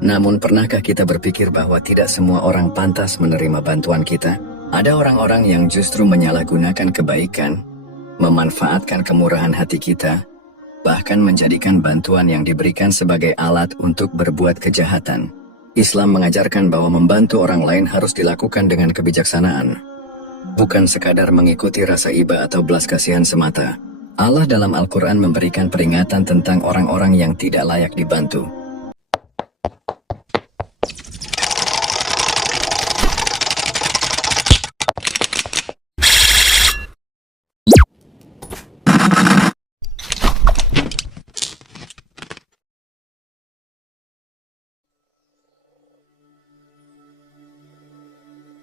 Namun pernahkah kita berpikir bahwa tidak semua orang pantas menerima bantuan kita? Ada orang-orang yang justru menyalahgunakan kebaikan, memanfaatkan kemurahan hati kita, bahkan menjadikan bantuan yang diberikan sebagai alat untuk berbuat kejahatan. Islam mengajarkan bahwa membantu orang lain harus dilakukan dengan kebijaksanaan, bukan sekadar mengikuti rasa iba atau belas kasihan semata. Allah dalam Al-Quran memberikan peringatan tentang orang-orang yang tidak layak dibantu.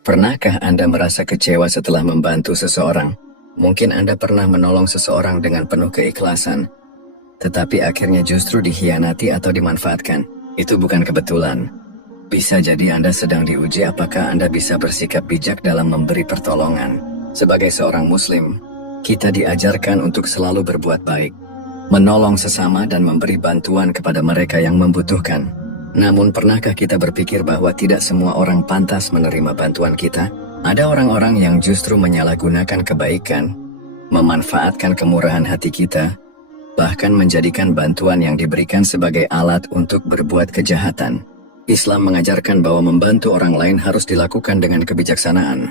Pernahkah Anda merasa kecewa setelah membantu seseorang? Mungkin Anda pernah menolong seseorang dengan penuh keikhlasan, tetapi akhirnya justru dikhianati atau dimanfaatkan. Itu bukan kebetulan. Bisa jadi Anda sedang diuji apakah Anda bisa bersikap bijak dalam memberi pertolongan. Sebagai seorang Muslim, kita diajarkan untuk selalu berbuat baik, menolong sesama dan memberi bantuan kepada mereka yang membutuhkan. Namun pernahkah kita berpikir bahwa tidak semua orang pantas menerima bantuan kita? Ada orang-orang yang justru menyalahgunakan kebaikan, memanfaatkan kemurahan hati kita, bahkan menjadikan bantuan yang diberikan sebagai alat untuk berbuat kejahatan. Islam mengajarkan bahwa membantu orang lain harus dilakukan dengan kebijaksanaan,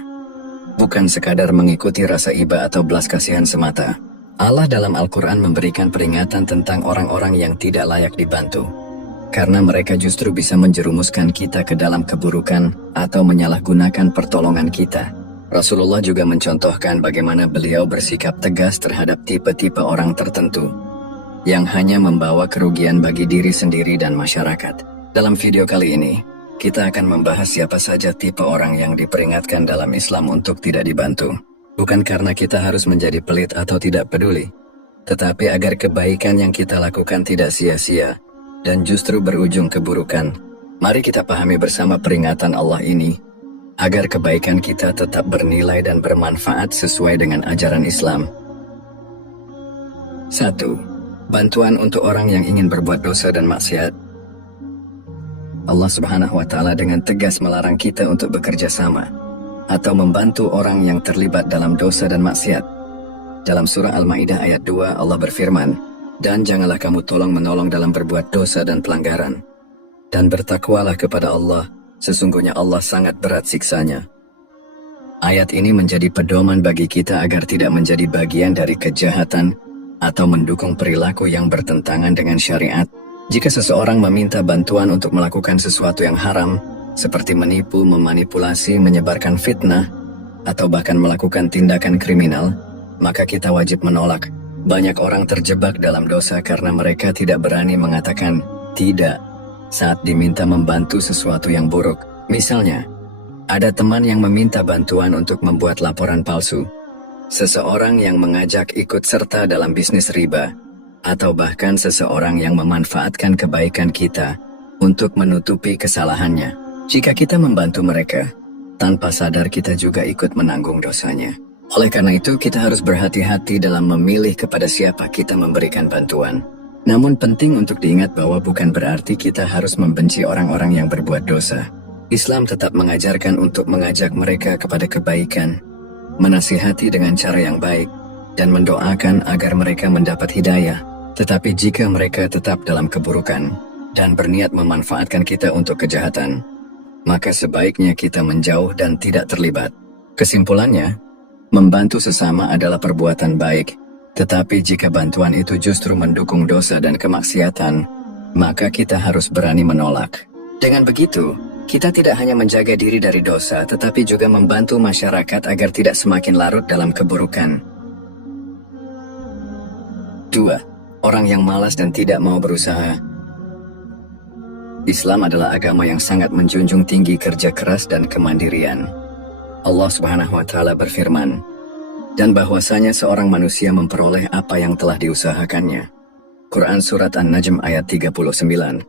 bukan sekadar mengikuti rasa iba atau belas kasihan semata. Allah dalam Al-Quran memberikan peringatan tentang orang-orang yang tidak layak dibantu, karena mereka justru bisa menjerumuskan kita ke dalam keburukan atau menyalahgunakan pertolongan kita. Rasulullah juga mencontohkan bagaimana beliau bersikap tegas terhadap tipe-tipe orang tertentu yang hanya membawa kerugian bagi diri sendiri dan masyarakat. Dalam video kali ini, kita akan membahas siapa saja tipe orang yang diperingatkan dalam Islam untuk tidak dibantu. Bukan karena kita harus menjadi pelit atau tidak peduli, tetapi agar kebaikan yang kita lakukan tidak sia-sia dan justru berujung keburukan. Mari kita pahami bersama peringatan Allah ini, agar kebaikan kita tetap bernilai dan bermanfaat sesuai dengan ajaran Islam. 1. Bantuan untuk orang yang ingin berbuat dosa dan maksiat. Allah Subhanahu wa Ta'ala dengan tegas melarang kita untuk bekerja sama atau membantu orang yang terlibat dalam dosa dan maksiat. Dalam surah Al-Maidah ayat 2, Allah berfirman, "Dan janganlah kamu tolong-menolong dalam berbuat dosa dan pelanggaran. Dan bertakwalah kepada Allah, sesungguhnya Allah sangat berat siksanya." Ayat ini menjadi pedoman bagi kita agar tidak menjadi bagian dari kejahatan atau mendukung perilaku yang bertentangan dengan syariat. Jika seseorang meminta bantuan untuk melakukan sesuatu yang haram, seperti menipu, memanipulasi, menyebarkan fitnah, atau bahkan melakukan tindakan kriminal, maka kita wajib menolak. Banyak orang terjebak dalam dosa karena mereka tidak berani mengatakan tidak saat diminta membantu sesuatu yang buruk. Misalnya, ada teman yang meminta bantuan untuk membuat laporan palsu, seseorang yang mengajak ikut serta dalam bisnis riba, atau bahkan seseorang yang memanfaatkan kebaikan kita untuk menutupi kesalahannya. Jika kita membantu mereka, tanpa sadar kita juga ikut menanggung dosanya. Oleh karena itu, kita harus berhati-hati dalam memilih kepada siapa kita memberikan bantuan. Namun penting untuk diingat bahwa bukan berarti kita harus membenci orang-orang yang berbuat dosa. Islam tetap mengajarkan untuk mengajak mereka kepada kebaikan, menasihati dengan cara yang baik, dan mendoakan agar mereka mendapat hidayah. Tetapi jika mereka tetap dalam keburukan dan berniat memanfaatkan kita untuk kejahatan, maka sebaiknya kita menjauh dan tidak terlibat. Kesimpulannya, membantu sesama adalah perbuatan baik, tetapi jika bantuan itu justru mendukung dosa dan kemaksiatan, maka kita harus berani menolak. Dengan begitu, kita tidak hanya menjaga diri dari dosa, tetapi juga membantu masyarakat agar tidak semakin larut dalam keburukan. 2. Orang yang malas dan tidak mau berusaha. Islam adalah agama yang sangat menjunjung tinggi kerja keras dan kemandirian. Allah Subhanahu wa Ta'ala berfirman, "Dan bahwasanya seorang manusia memperoleh apa yang telah diusahakannya." Quran Surat An-Najm ayat 39.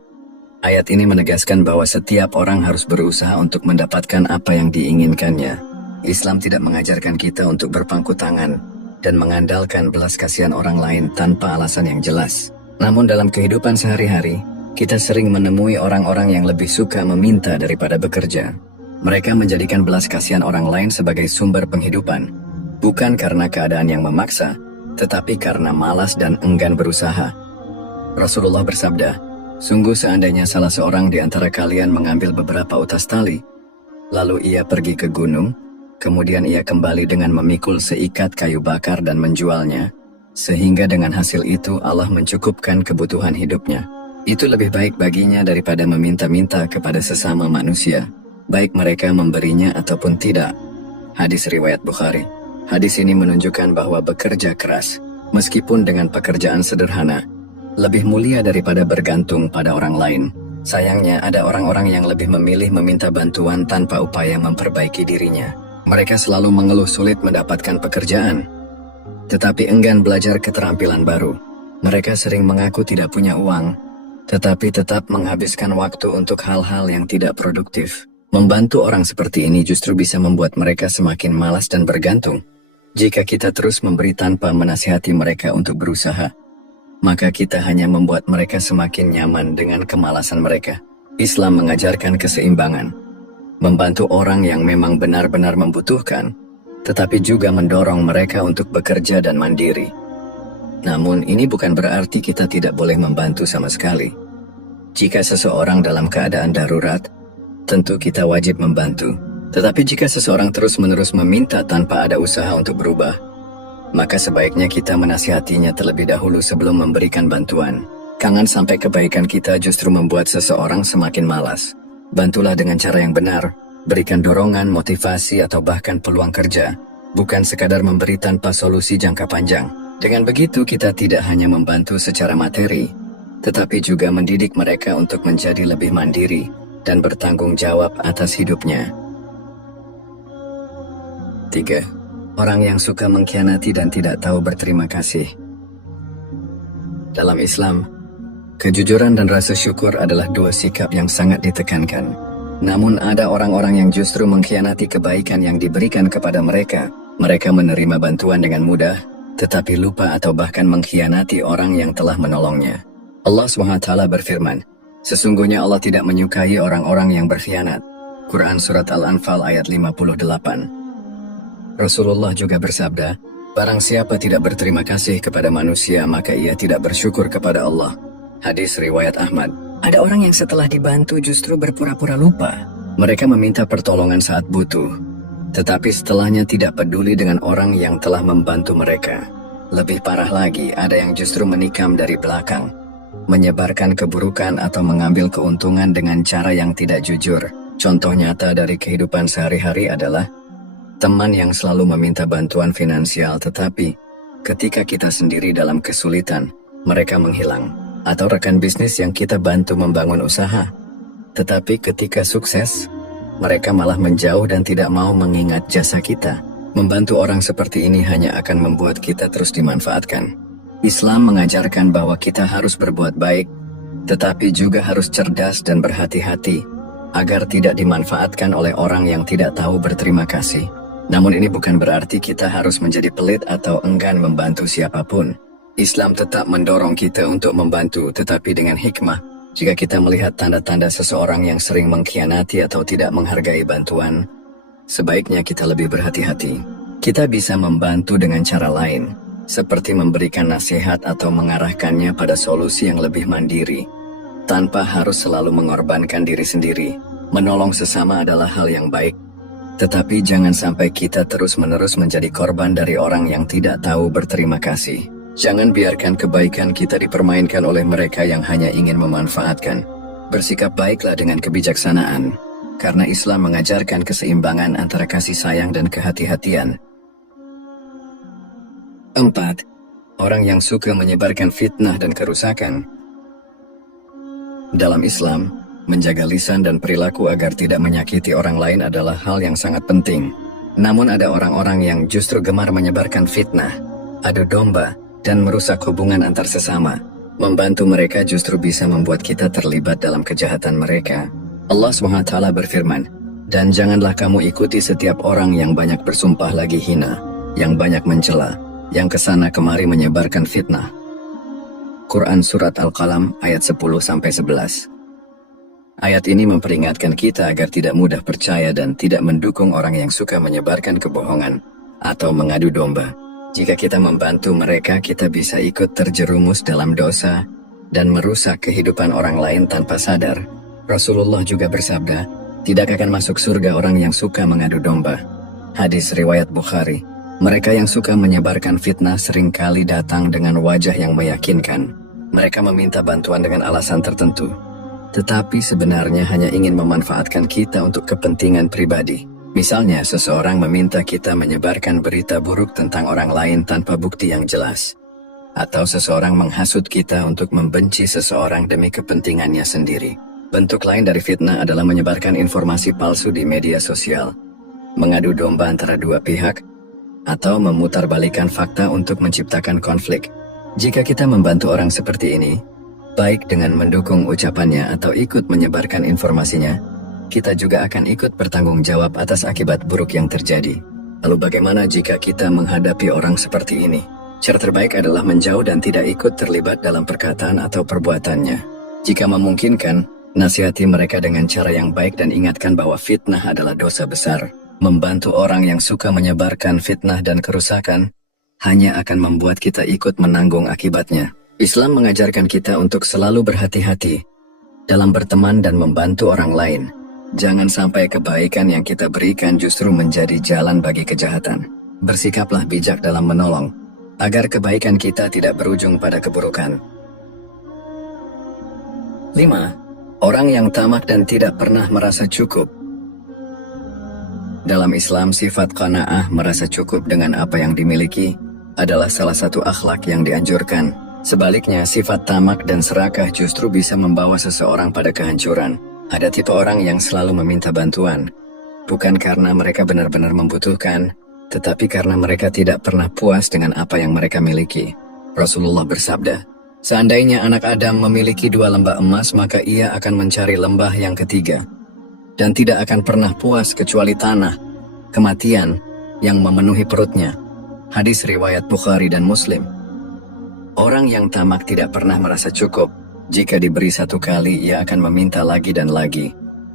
Ayat ini menegaskan bahwa setiap orang harus berusaha untuk mendapatkan apa yang diinginkannya. Islam tidak mengajarkan kita untuk berpangku tangan dan mengandalkan belas kasihan orang lain tanpa alasan yang jelas. Namun dalam kehidupan sehari-hari, Kita sering menemui orang-orang yang lebih suka meminta daripada bekerja. Mereka menjadikan belas kasihan orang lain sebagai sumber penghidupan, bukan karena keadaan yang memaksa, tetapi karena malas dan enggan berusaha. Rasulullah bersabda, "Sungguh seandainya salah seorang di antara kalian mengambil beberapa utas tali, lalu ia pergi ke gunung, kemudian ia kembali dengan memikul seikat kayu bakar dan menjualnya, sehingga dengan hasil itu Allah mencukupkan kebutuhan hidupnya. Itu lebih baik baginya daripada meminta-minta kepada sesama manusia, baik mereka memberinya ataupun tidak." Hadis riwayat Bukhari. Hadis ini menunjukkan bahwa bekerja keras, meskipun dengan pekerjaan sederhana, lebih mulia daripada bergantung pada orang lain. Sayangnya ada orang-orang yang lebih memilih meminta bantuan tanpa upaya memperbaiki dirinya. Mereka selalu mengeluh sulit mendapatkan pekerjaan, tetapi enggan belajar keterampilan baru. Mereka sering mengaku tidak punya uang, tetapi tetap menghabiskan waktu untuk hal-hal yang tidak produktif. Membantu orang seperti ini justru bisa membuat mereka semakin malas dan bergantung. Jika kita terus memberi tanpa menasihati mereka untuk berusaha, maka kita hanya membuat mereka semakin nyaman dengan kemalasan mereka. Islam mengajarkan keseimbangan, membantu orang yang memang benar-benar membutuhkan, tetapi juga mendorong mereka untuk bekerja dan mandiri. Namun ini bukan berarti kita tidak boleh membantu sama sekali. Jika seseorang dalam keadaan darurat, tentu kita wajib membantu. Tetapi jika seseorang terus-menerus meminta tanpa ada usaha untuk berubah, maka sebaiknya kita menasihatinya terlebih dahulu sebelum memberikan bantuan. Jangan sampai kebaikan kita justru membuat seseorang semakin malas. Bantulah dengan cara yang benar, berikan dorongan, motivasi, atau bahkan peluang kerja, bukan sekadar memberi tanpa solusi jangka panjang. Dengan begitu kita tidak hanya membantu secara materi, tetapi juga mendidik mereka untuk menjadi lebih mandiri dan bertanggung jawab atas hidupnya. 3. Orang yang suka mengkhianati dan tidak tahu berterima kasih. Dalam Islam, kejujuran dan rasa syukur adalah dua sikap yang sangat ditekankan. Namun ada orang-orang yang justru mengkhianati kebaikan yang diberikan kepada mereka. Mereka menerima bantuan dengan mudah, tetapi lupa atau bahkan mengkhianati orang yang telah menolongnya. Allah SWT berfirman, "Sesungguhnya Allah tidak menyukai orang-orang yang berkhianat." Quran Surat Al-Anfal ayat 58. Rasulullah juga bersabda, "Barang siapa tidak berterima kasih kepada manusia, maka ia tidak bersyukur kepada Allah." Hadis riwayat Ahmad. Ada orang yang setelah dibantu justru berpura-pura lupa. Mereka meminta pertolongan saat butuh, tetapi setelahnya tidak peduli dengan orang yang telah membantu mereka. Lebih parah lagi, ada yang justru menikam dari belakang, menyebarkan keburukan atau mengambil keuntungan dengan cara yang tidak jujur. Contoh nyata dari kehidupan sehari-hari adalah teman yang selalu meminta bantuan finansial, tetapi ketika kita sendiri dalam kesulitan, mereka menghilang. Atau rekan bisnis yang kita bantu membangun usaha, tetapi ketika sukses, mereka malah menjauh dan tidak mau mengingat jasa kita. Membantu orang seperti ini hanya akan membuat kita terus dimanfaatkan. Islam mengajarkan bahwa kita harus berbuat baik, tetapi juga harus cerdas dan berhati-hati, agar tidak dimanfaatkan oleh orang yang tidak tahu berterima kasih. Namun ini bukan berarti kita harus menjadi pelit atau enggan membantu siapapun. Islam tetap mendorong kita untuk membantu, tetapi dengan hikmah. Jika kita melihat tanda-tanda seseorang yang sering mengkhianati atau tidak menghargai bantuan, sebaiknya kita lebih berhati-hati. Kita bisa membantu dengan cara lain, seperti memberikan nasihat atau mengarahkannya pada solusi yang lebih mandiri, tanpa harus selalu mengorbankan diri sendiri. Menolong sesama adalah hal yang baik, tetapi jangan sampai kita terus-menerus menjadi korban dari orang yang tidak tahu berterima kasih. Jangan biarkan kebaikan kita dipermainkan oleh mereka yang hanya ingin memanfaatkan. Bersikap baiklah dengan kebijaksanaan, karena Islam mengajarkan keseimbangan antara kasih sayang dan kehati-hatian. 4. Orang yang suka menyebarkan fitnah dan kerusakan. Dalam Islam, menjaga lisan dan perilaku agar tidak menyakiti orang lain adalah hal yang sangat penting. Namun ada orang-orang yang justru gemar menyebarkan fitnah, adu domba, dan merusak hubungan antar sesama. Membantu mereka justru bisa membuat kita terlibat dalam kejahatan mereka. Allah SWT berfirman, "Dan janganlah kamu ikuti setiap orang yang banyak bersumpah lagi hina, yang banyak mencela, yang kesana kemari menyebarkan fitnah." Quran Surat Al-Qalam ayat 10-11. Ayat ini memperingatkan kita agar tidak mudah percaya dan tidak mendukung orang yang suka menyebarkan kebohongan atau mengadu domba. Jika kita membantu mereka, kita bisa ikut terjerumus dalam dosa dan merusak kehidupan orang lain tanpa sadar. Rasulullah juga bersabda, tidak akan masuk surga orang yang suka mengadu domba. Hadis riwayat Bukhari. Mereka yang suka menyebarkan fitnah seringkali datang dengan wajah yang meyakinkan. Mereka meminta bantuan dengan alasan tertentu, tetapi sebenarnya hanya ingin memanfaatkan kita untuk kepentingan pribadi. Misalnya, seseorang meminta kita menyebarkan berita buruk tentang orang lain tanpa bukti yang jelas. Atau seseorang menghasut kita untuk membenci seseorang demi kepentingannya sendiri. Bentuk lain dari fitnah adalah menyebarkan informasi palsu di media sosial, mengadu domba antara dua pihak, atau memutarbalikkan fakta untuk menciptakan konflik. Jika kita membantu orang seperti ini, baik dengan mendukung ucapannya atau ikut menyebarkan informasinya, kita juga akan ikut bertanggung jawab atas akibat buruk yang terjadi. Lalu bagaimana jika kita menghadapi orang seperti ini? Cara terbaik adalah menjauh dan tidak ikut terlibat dalam perkataan atau perbuatannya. Jika memungkinkan, nasihati mereka dengan cara yang baik dan ingatkan bahwa fitnah adalah dosa besar. Membantu orang yang suka menyebarkan fitnah dan kerusakan hanya akan membuat kita ikut menanggung akibatnya. Islam mengajarkan kita untuk selalu berhati-hati dalam berteman dan membantu orang lain. Jangan sampai kebaikan yang kita berikan justru menjadi jalan bagi kejahatan. Bersikaplah bijak dalam menolong, agar kebaikan kita tidak berujung pada keburukan. 5. Orang yang tamak dan tidak pernah merasa cukup. Dalam Islam, sifat qanaah, merasa cukup dengan apa yang dimiliki, adalah salah satu akhlak yang dianjurkan. Sebaliknya, sifat tamak dan serakah justru bisa membawa seseorang pada kehancuran. Ada tipe orang yang selalu meminta bantuan, bukan karena mereka benar-benar membutuhkan, tetapi karena mereka tidak pernah puas dengan apa yang mereka miliki. Rasulullah bersabda, seandainya anak Adam memiliki 2 lembah emas, maka ia akan mencari lembah yang ketiga, dan tidak akan pernah puas kecuali tanah, kematian, yang memenuhi perutnya. Hadis riwayat Bukhari dan Muslim. Orang yang tamak tidak pernah merasa cukup. Jika diberi 1 kali, ia akan meminta lagi dan lagi,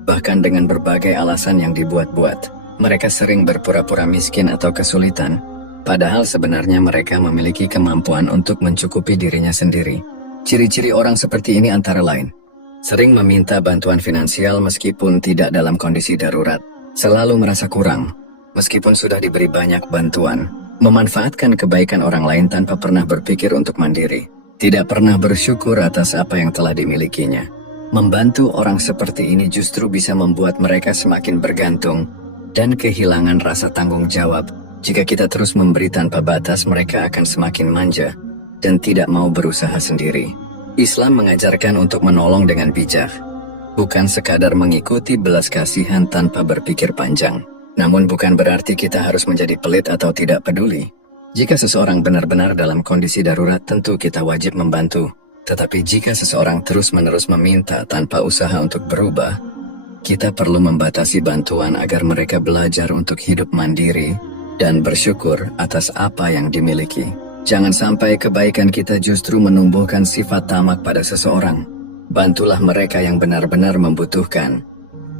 bahkan dengan berbagai alasan yang dibuat-buat. Mereka sering berpura-pura miskin atau kesulitan, padahal sebenarnya mereka memiliki kemampuan untuk mencukupi dirinya sendiri. Ciri-ciri orang seperti ini antara lain: sering meminta bantuan finansial meskipun tidak dalam kondisi darurat, selalu merasa kurang meskipun sudah diberi banyak bantuan, memanfaatkan kebaikan orang lain tanpa pernah berpikir untuk mandiri, tidak pernah bersyukur atas apa yang telah dimilikinya. Membantu orang seperti ini justru bisa membuat mereka semakin bergantung dan kehilangan rasa tanggung jawab. Jika kita terus memberi tanpa batas, mereka akan semakin manja dan tidak mau berusaha sendiri. Islam mengajarkan untuk menolong dengan bijak, bukan sekadar mengikuti belas kasihan tanpa berpikir panjang. Namun bukan berarti kita harus menjadi pelit atau tidak peduli. Jika seseorang benar-benar dalam kondisi darurat, tentu kita wajib membantu. Tetapi jika seseorang terus-menerus meminta tanpa usaha untuk berubah, kita perlu membatasi bantuan agar mereka belajar untuk hidup mandiri dan bersyukur atas apa yang dimiliki. Jangan sampai kebaikan kita justru menumbuhkan sifat tamak pada seseorang. Bantulah mereka yang benar-benar membutuhkan,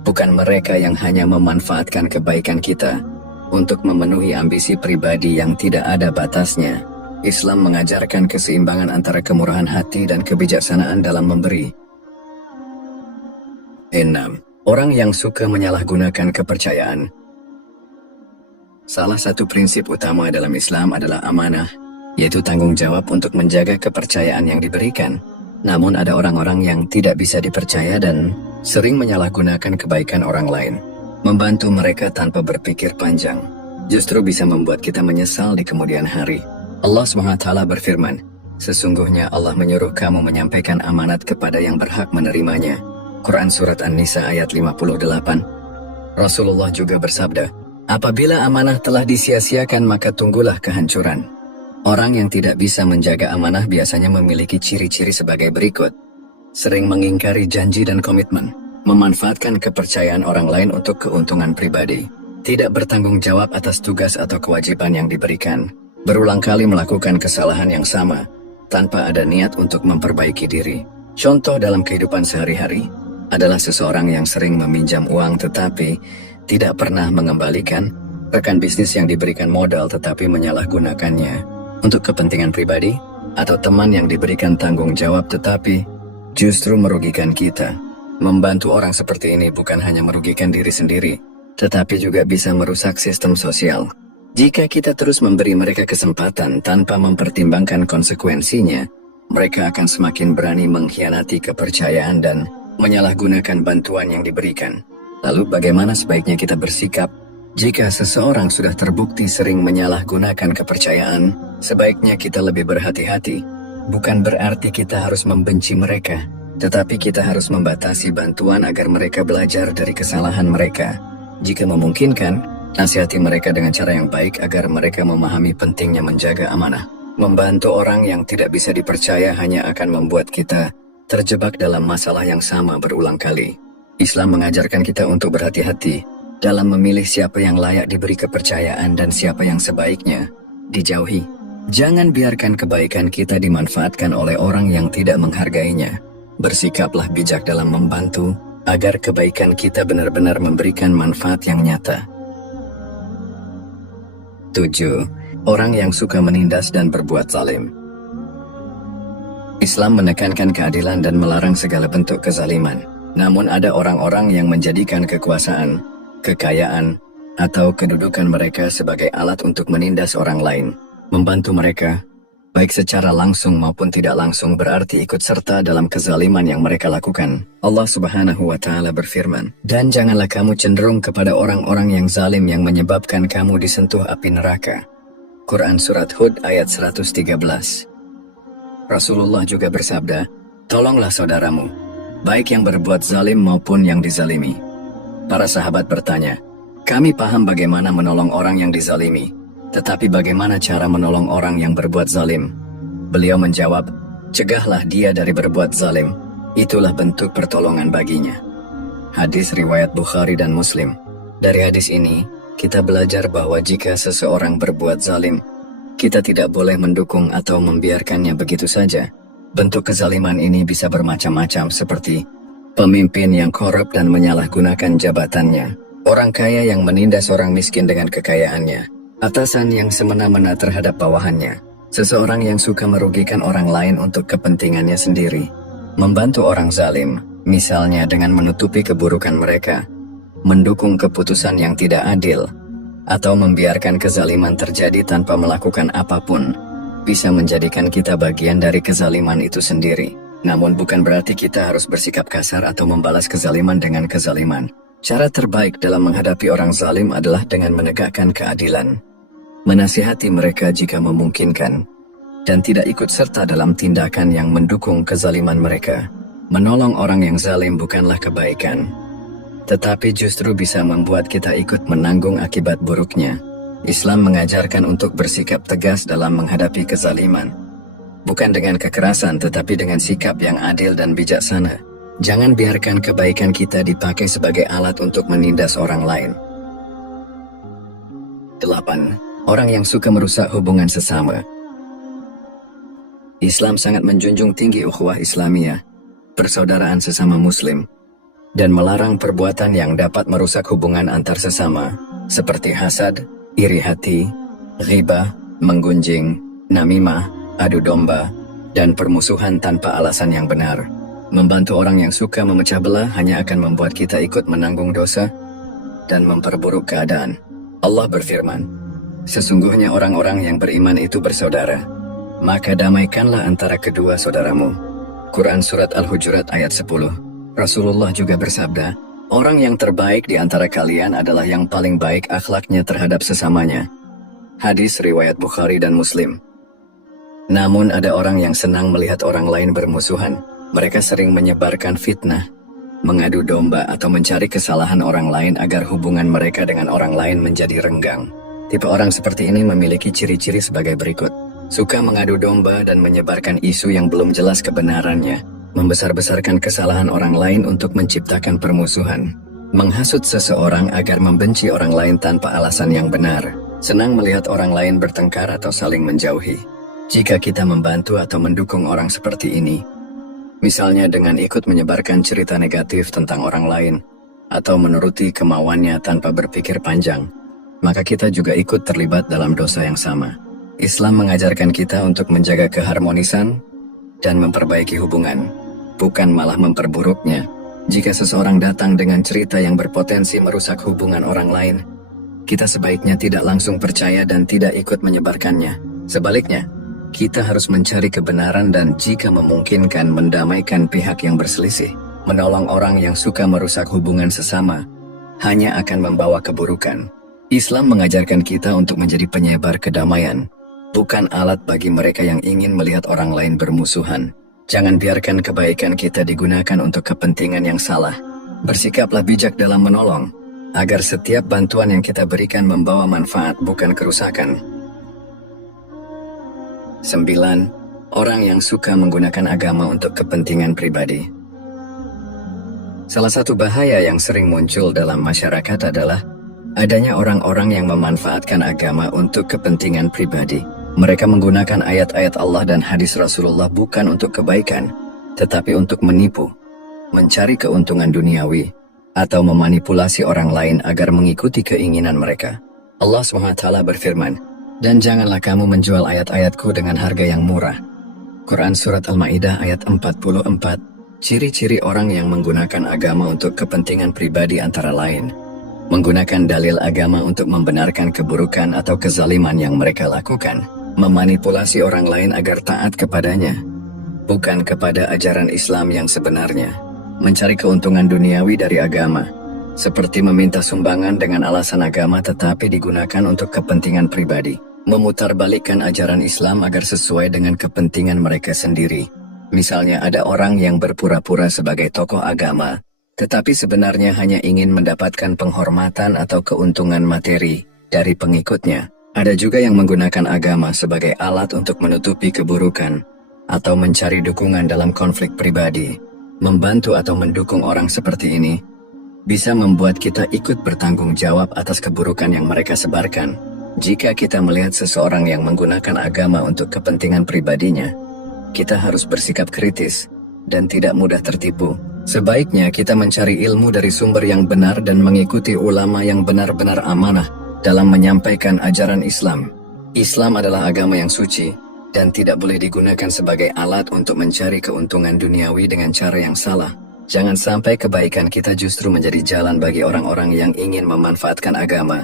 bukan mereka yang hanya memanfaatkan kebaikan kita untuk memenuhi ambisi pribadi yang tidak ada batasnya. Islam mengajarkan keseimbangan antara kemurahan hati dan kebijaksanaan dalam memberi. 6. Orang yang suka menyalahgunakan kepercayaan. Salah satu prinsip utama dalam Islam adalah amanah, yaitu tanggung jawab untuk menjaga kepercayaan yang diberikan. Namun ada orang-orang yang tidak bisa dipercaya dan sering menyalahgunakan kebaikan orang lain. Membantu mereka tanpa berpikir panjang justru bisa membuat kita menyesal di kemudian hari. Allah SWT berfirman, sesungguhnya Allah menyuruh kamu menyampaikan amanat kepada yang berhak menerimanya. Quran Surat An-Nisa ayat 58. Rasulullah juga bersabda, apabila amanah telah disia-siakan maka tunggulah kehancuran. Orang yang tidak bisa menjaga amanah biasanya memiliki ciri-ciri sebagai berikut. Sering mengingkari janji dan komitmen, memanfaatkan kepercayaan orang lain untuk keuntungan pribadi, tidak bertanggung jawab atas tugas atau kewajiban yang diberikan, berulang kali melakukan kesalahan yang sama, tanpa ada niat untuk memperbaiki diri. Contoh dalam kehidupan sehari-hari adalah seseorang yang sering meminjam uang tetapi tidak pernah mengembalikan, rekan bisnis yang diberikan modal tetapi menyalahgunakannya untuk kepentingan pribadi, atau teman yang diberikan tanggung jawab tetapi justru merugikan kita. Membantu orang seperti ini bukan hanya merugikan diri sendiri, tetapi juga bisa merusak sistem sosial. Jika kita terus memberi mereka kesempatan tanpa mempertimbangkan konsekuensinya, mereka akan semakin berani mengkhianati kepercayaan dan menyalahgunakan bantuan yang diberikan. Lalu bagaimana sebaiknya kita bersikap? Jika seseorang sudah terbukti sering menyalahgunakan kepercayaan, sebaiknya kita lebih berhati-hati. Bukan berarti kita harus membenci mereka, tetapi kita harus membatasi bantuan agar mereka belajar dari kesalahan mereka. Jika memungkinkan, nasihati mereka dengan cara yang baik agar mereka memahami pentingnya menjaga amanah. Membantu orang yang tidak bisa dipercaya hanya akan membuat kita terjebak dalam masalah yang sama berulang kali. Islam mengajarkan kita untuk berhati-hati dalam memilih siapa yang layak diberi kepercayaan dan siapa yang sebaiknya dijauhi. Jangan biarkan kebaikan kita dimanfaatkan oleh orang yang tidak menghargainya. Bersikaplah bijak dalam membantu agar kebaikan kita benar-benar memberikan manfaat yang nyata. 7. Orang yang suka menindas dan berbuat zalim. Islam menekankan keadilan dan melarang segala bentuk kezaliman. Namun ada orang-orang yang menjadikan kekuasaan, kekayaan, atau kedudukan mereka sebagai alat untuk menindas orang lain. Membantu mereka, baik secara langsung maupun tidak langsung, berarti ikut serta dalam kezaliman yang mereka lakukan. Allah Subhanahu wa Ta'ala berfirman, "Dan janganlah kamu cenderung kepada orang-orang yang zalim yang menyebabkan kamu disentuh api neraka." Quran Surat Hud ayat 113. Rasulullah juga bersabda, "Tolonglah saudaramu, baik yang berbuat zalim maupun yang dizalimi." Para sahabat bertanya, "Kami paham bagaimana menolong orang yang dizalimi, tetapi bagaimana cara menolong orang yang berbuat zalim?" Beliau menjawab, "Cegahlah dia dari berbuat zalim, itulah bentuk pertolongan baginya." Hadis riwayat Bukhari dan Muslim. Dari hadis ini, kita belajar bahwa jika seseorang berbuat zalim, kita tidak boleh mendukung atau membiarkannya begitu saja. Bentuk kezaliman ini bisa bermacam-macam seperti pemimpin yang korup dan menyalahgunakan jabatannya, orang kaya yang menindas orang miskin dengan kekayaannya, atasan yang semena-mena terhadap bawahannya, seseorang yang suka merugikan orang lain untuk kepentingannya sendiri, membantu orang zalim, misalnya dengan menutupi keburukan mereka, mendukung keputusan yang tidak adil, atau membiarkan kezaliman terjadi tanpa melakukan apapun, bisa menjadikan kita bagian dari kezaliman itu sendiri. Namun bukan berarti kita harus bersikap kasar atau membalas kezaliman dengan kezaliman. Cara terbaik dalam menghadapi orang zalim adalah dengan menegakkan keadilan, menasihati mereka jika memungkinkan, dan tidak ikut serta dalam tindakan yang mendukung kezaliman mereka. Menolong orang yang zalim bukanlah kebaikan, tetapi justru bisa membuat kita ikut menanggung akibat buruknya. Islam mengajarkan untuk bersikap tegas dalam menghadapi kezaliman. Bukan dengan kekerasan tetapi dengan sikap yang adil dan bijaksana. Jangan biarkan kebaikan kita dipakai sebagai alat untuk menindas orang lain. 8. Orang yang suka merusak hubungan sesama. Islam sangat menjunjung tinggi ukhuwah Islamiyah, persaudaraan sesama muslim, dan melarang perbuatan yang dapat merusak hubungan antar sesama, seperti hasad, iri hati, ghibah, menggunjing, namimah, adu domba, dan permusuhan tanpa alasan yang benar. Membantu orang yang suka memecah belah hanya akan membuat kita ikut menanggung dosa dan memperburuk keadaan. Allah berfirman, "Sesungguhnya orang-orang yang beriman itu bersaudara, maka damaikanlah antara kedua saudaramu." Quran Surat Al-Hujurat ayat 10. Rasulullah juga bersabda, "Orang yang terbaik di antara kalian adalah yang paling baik akhlaknya terhadap sesamanya." Hadis riwayat Bukhari dan Muslim. Namun ada orang yang senang melihat orang lain bermusuhan. Mereka sering menyebarkan fitnah, mengadu domba atau mencari kesalahan orang lain agar hubungan mereka dengan orang lain menjadi renggang. Tipe orang seperti ini memiliki ciri-ciri sebagai berikut. Suka mengadu domba dan menyebarkan isu yang belum jelas kebenarannya, membesar-besarkan kesalahan orang lain untuk menciptakan permusuhan, menghasut seseorang agar membenci orang lain tanpa alasan yang benar, senang melihat orang lain bertengkar atau saling menjauhi. Jika kita membantu atau mendukung orang seperti ini, misalnya dengan ikut menyebarkan cerita negatif tentang orang lain, atau menuruti kemauannya tanpa berpikir panjang, maka kita juga ikut terlibat dalam dosa yang sama. Islam mengajarkan kita untuk menjaga keharmonisan dan memperbaiki hubungan, bukan malah memperburuknya. Jika seseorang datang dengan cerita yang berpotensi merusak hubungan orang lain, kita sebaiknya tidak langsung percaya dan tidak ikut menyebarkannya. Sebaliknya, kita harus mencari kebenaran dan jika memungkinkan mendamaikan pihak yang berselisih. Menolong orang yang suka merusak hubungan sesama hanya akan membawa keburukan. Islam mengajarkan kita untuk menjadi penyebar kedamaian, bukan alat bagi mereka yang ingin melihat orang lain bermusuhan. Jangan biarkan kebaikan kita digunakan untuk kepentingan yang salah. Bersikaplah bijak dalam menolong, agar setiap bantuan yang kita berikan membawa manfaat bukan kerusakan. 9. Orang yang suka menggunakan agama untuk kepentingan pribadi. Salah satu bahaya yang sering muncul dalam masyarakat adalah adanya orang-orang yang memanfaatkan agama untuk kepentingan pribadi. Mereka menggunakan ayat-ayat Allah dan hadis Rasulullah bukan untuk kebaikan, tetapi untuk menipu, mencari keuntungan duniawi, atau memanipulasi orang lain agar mengikuti keinginan mereka. Allah SWT berfirman, "Dan janganlah kamu menjual ayat-ayatku dengan harga yang murah." Quran Surat Al-Ma'idah ayat 44. Ciri-ciri orang yang menggunakan agama untuk kepentingan pribadi antara lain, menggunakan dalil agama untuk membenarkan keburukan atau kezaliman yang mereka lakukan, memanipulasi orang lain agar taat kepadanya, bukan kepada ajaran Islam yang sebenarnya, mencari keuntungan duniawi dari agama, seperti meminta sumbangan dengan alasan agama tetapi digunakan untuk kepentingan pribadi, memutarbalikkan ajaran Islam agar sesuai dengan kepentingan mereka sendiri. Misalnya ada orang yang berpura-pura sebagai tokoh agama, tetapi sebenarnya hanya ingin mendapatkan penghormatan atau keuntungan materi dari pengikutnya. Ada juga yang menggunakan agama sebagai alat untuk menutupi keburukan atau mencari dukungan dalam konflik pribadi. Membantu atau mendukung orang seperti ini bisa membuat kita ikut bertanggung jawab atas keburukan yang mereka sebarkan. Jika kita melihat seseorang yang menggunakan agama untuk kepentingan pribadinya, kita harus bersikap kritis dan tidak mudah tertipu. Sebaiknya kita mencari ilmu dari sumber yang benar dan mengikuti ulama yang benar-benar amanah dalam menyampaikan ajaran Islam. Islam adalah agama yang suci dan tidak boleh digunakan sebagai alat untuk mencari keuntungan duniawi dengan cara yang salah. Jangan sampai kebaikan kita justru menjadi jalan bagi orang-orang yang ingin memanfaatkan agama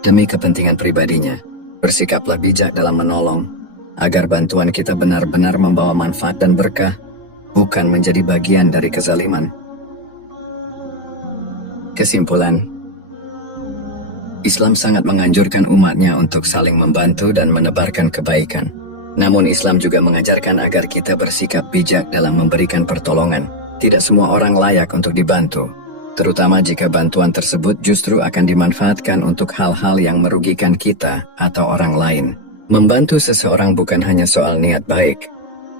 demi kepentingan pribadinya. Bersikaplah bijak dalam menolong, agar bantuan kita benar-benar membawa manfaat dan berkah, bukan menjadi bagian dari kezaliman. Kesimpulan, Islam sangat menganjurkan umatnya untuk saling membantu dan menebarkan kebaikan. Namun Islam juga mengajarkan agar kita bersikap bijak dalam memberikan pertolongan. Tidak semua orang layak untuk dibantu, terutama jika bantuan tersebut justru akan dimanfaatkan untuk hal-hal yang merugikan kita atau orang lain. Membantu seseorang bukan hanya soal niat baik,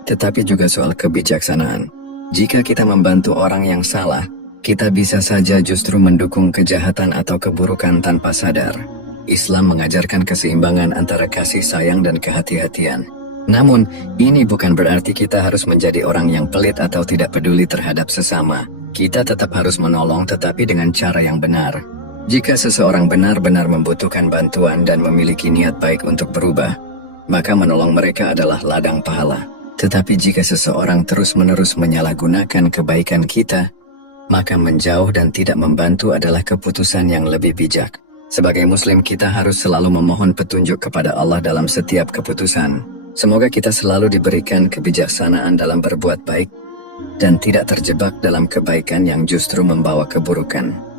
tetapi juga soal kebijaksanaan. Jika kita membantu orang yang salah, kita bisa saja justru mendukung kejahatan atau keburukan tanpa sadar. Islam mengajarkan keseimbangan antara kasih sayang dan kehati-hatian. Namun, ini bukan berarti kita harus menjadi orang yang pelit atau tidak peduli terhadap sesama. Kita tetap harus menolong tetapi dengan cara yang benar. Jika seseorang benar-benar membutuhkan bantuan dan memiliki niat baik untuk berubah, maka menolong mereka adalah ladang pahala. Tetapi jika seseorang terus-menerus menyalahgunakan kebaikan kita, maka menjauh dan tidak membantu adalah keputusan yang lebih bijak. Sebagai Muslim, kita harus selalu memohon petunjuk kepada Allah dalam setiap keputusan. Semoga kita selalu diberikan kebijaksanaan dalam berbuat baik dan tidak terjebak dalam kebaikan yang justru membawa keburukan.